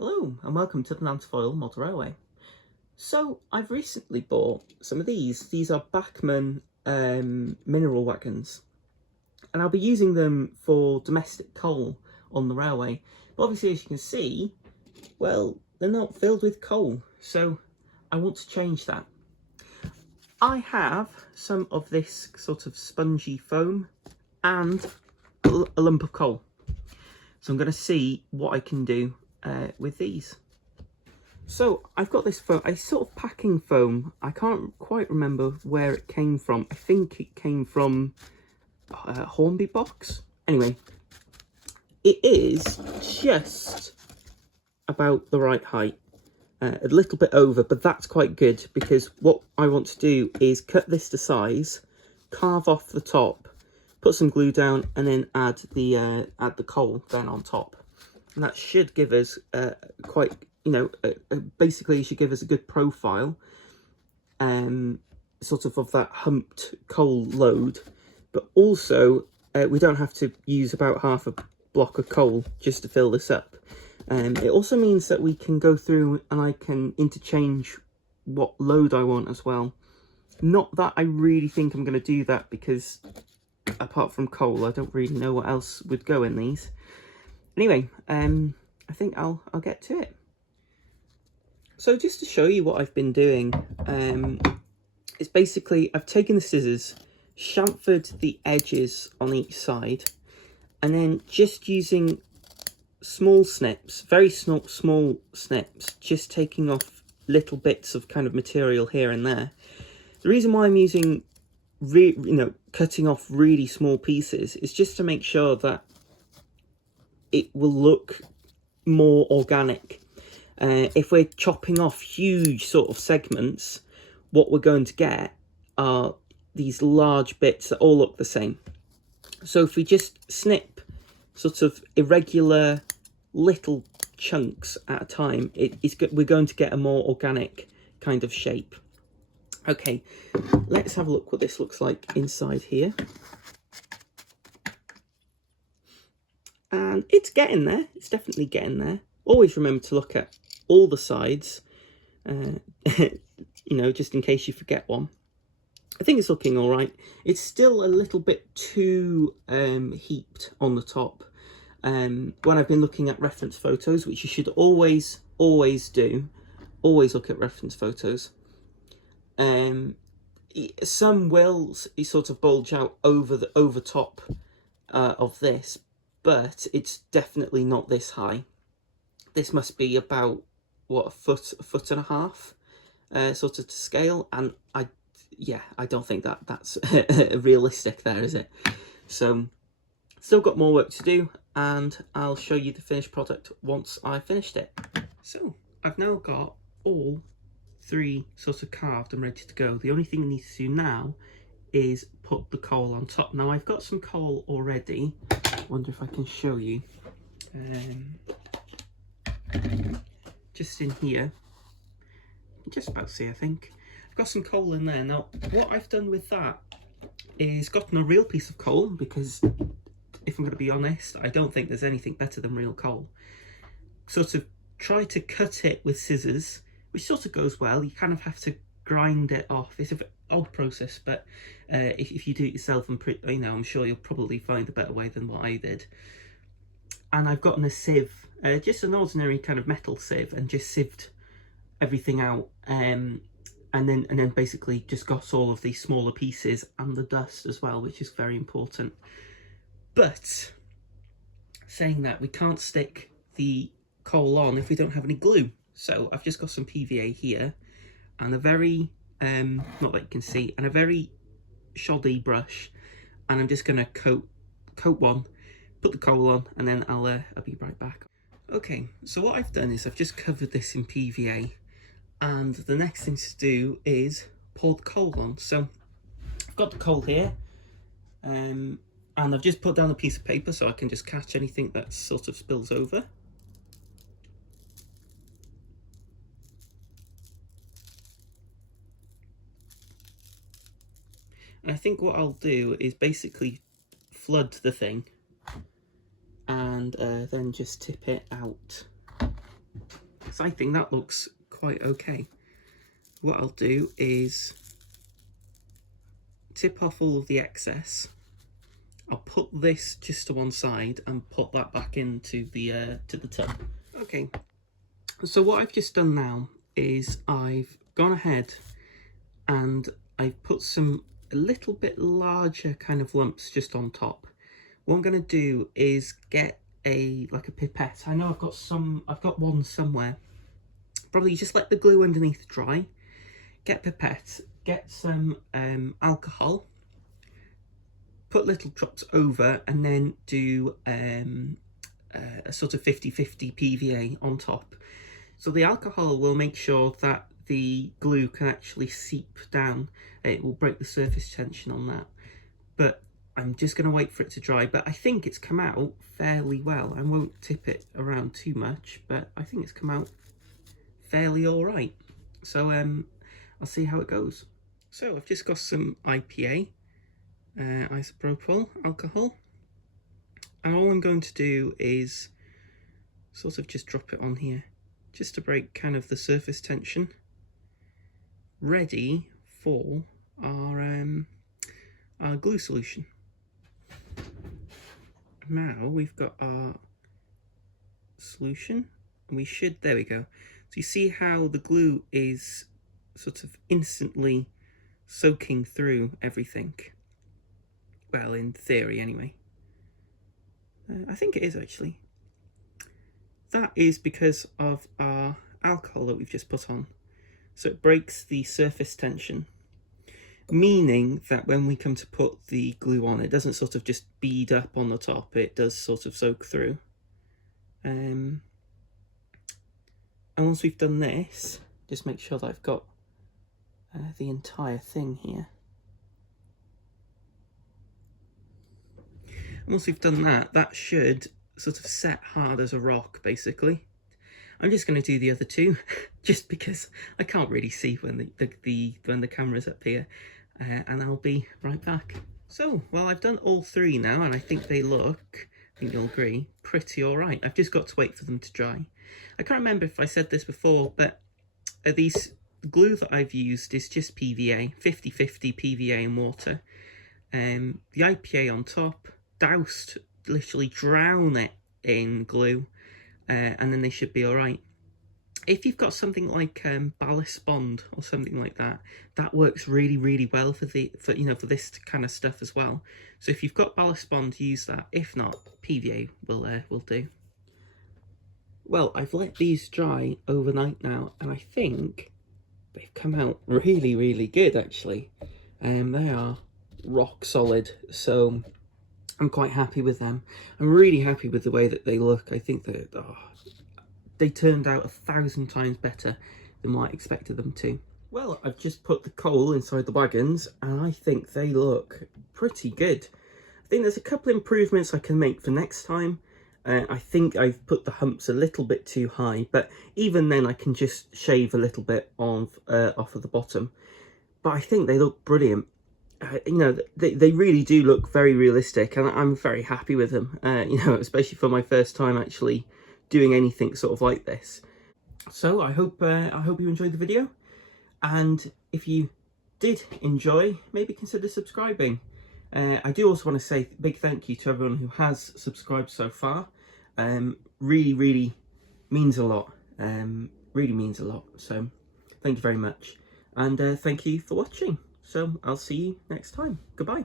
Hello and welcome to the Nant-y-Foel Model Railway. So I've recently bought some of these. These are Bachmann mineral wagons, and I'll be using them for domestic coal on the railway. But obviously, as you can see, well, they're not filled with coal, so I want to change that. I have some of this sort of spongy foam and a lump of coal. So I'm going to see what I can do with these. So I've got this foam, a sort of packing foam. I can't quite remember where it came from. I think it came from Hornby box. Anyway, it is just about the right height. A little bit over, but that's quite good because what I want to do is cut this to size, carve off the top, put some glue down, and then add the coal down on top. And that should give us quite, basically it should give us a good profile, sort of that humped coal load. But also, we don't have to use about half a block of coal just to fill this up. It also means that we can go through and I can interchange what load I want as well. Not that I really think I'm going to do that because apart from coal, I don't really know what else would go in these. Anyway, I think I'll get to it. So just to show you what I've been doing, it's basically I've taken the scissors, chamfered the edges on each side, and then just using small snips, very small snips, just taking off little bits of kind of material here and there. The reason why I'm using, cutting off really small pieces is just to make sure that it will look more organic. If we're chopping off huge sort of segments, what we're going to get are these large bits that all look the same. So if we just snip sort of irregular little chunks at a time, we're going to get a more organic kind of shape. Okay, let's have a look what this looks like inside here. And it's getting there. It's definitely getting there. Always remember to look at all the sides, just in case you forget one. I think it's looking all right. It's still a little bit too heaped on the top. When I've been looking at reference photos, which you should always do, always look at reference photos. Some will sort of bulge out over top of this, but it's definitely not this high. This must be about what, a foot and a half, sort of to scale, and I don't think that's realistic there, is it? So still got more work to do, and I'll show you the finished product once I finished it. So I've now got all three sort of carved and ready to go. The only thing I need to do now is put the coal on top. Now I've got some coal already. Wonder if I can show you. Just in here, just about to see, I think. I've got some coal in there. Now what I've done with that is gotten a real piece of coal, because if I'm going to be honest, I don't think there's anything better than real coal. Sort of try to cut it with scissors, which sort of goes well. You kind of have to grind it off. It's an odd process, but if you do it yourself, I'm sure you'll probably find a better way than what I did. And I've gotten a sieve, just an ordinary kind of metal sieve, and just sieved everything out, and then basically just got all of these smaller pieces and the dust as well, which is very important. But saying that, we can't stick the coal on if we don't have any glue. So I've just got some PVA here, and a very, not that you can see, and a very shoddy brush, and I'm just going to coat one, put the coal on, and then I'll be right back. Okay, so what I've done is I've just covered this in PVA, and the next thing to do is pour the coal on. So I've got the coal here, and I've just put down a piece of paper so I can just catch anything that sort of spills over. And I think what I'll do is basically flood the thing and then just tip it out. So I think that looks quite okay. What I'll do is tip off all of the excess. I'll put this just to one side and put that back into the to the tub. Okay, so what I've just done now is I've gone ahead and I've put some a little bit larger kind of lumps just on top. What I'm going to do is get like a pipette. I know I've got one somewhere. Probably just let the glue underneath dry. Get a pipette, get some alcohol, put little drops over, and then do a sort of 50-50 PVA on top. So the alcohol will make sure that the glue can actually seep down. It will break the surface tension on that. But I'm just going to wait for it to dry. But I think it's come out fairly well. I won't tip it around too much, but I think it's come out fairly all right. So I'll see how it goes. So I've just got some IPA, isopropyl alcohol, and all I'm going to do is sort of just drop it on here, just to break kind of the surface tension, ready for our glue solution. Now we've got our solution, and we should, there we go. So you see how the glue is sort of instantly soaking through everything. Well, in theory anyway. I think it is actually. That is because of our alcohol that we've just put on. So it breaks the surface tension, meaning that when we come to put the glue on, it doesn't sort of just bead up on the top, it does sort of soak through. And once we've done this, just make sure that I've got the entire thing here. And once we've done that, that should sort of set hard as a rock, basically. I'm just going to do the other two, just because I can't really see when the camera's up here, and I'll be right back. So, well, I've done all three now, and I think they look, I think you'll agree, pretty all right. I've just got to wait for them to dry. I can't remember if I said this before, but these glue that I've used is just PVA, 50-50 PVA and water. The IPA on top, doused, literally drown it in glue, and then they should be all right. If you've got something like ballast bond or something like that, that works really well for this kind of stuff as well. So if you've got ballast bond, use that. If not, PVA will do. Well, I've let these dry overnight now, and I think they've come out really good actually. They are rock solid, so I'm quite happy with them. I'm really happy with the way that they look. I think that they turned out 1,000 times better than what I expected them to. Well, I've just put the coal inside the wagons, and I think they look pretty good. I think there's a couple improvements I can make for next time. I think I've put the humps a little bit too high, but even then I can just shave a little bit off of the bottom. But I think they look brilliant. You know, they really do look very realistic, and I'm very happy with them. You know, especially for my first time actually doing anything sort of like this. So I hope you enjoyed the video, and if you did enjoy, maybe consider subscribing. I do also want to say a big thank you to everyone who has subscribed so far. Really means a lot. Really means a lot. So thank you very much, and thank you for watching. So I'll see you next time. Goodbye.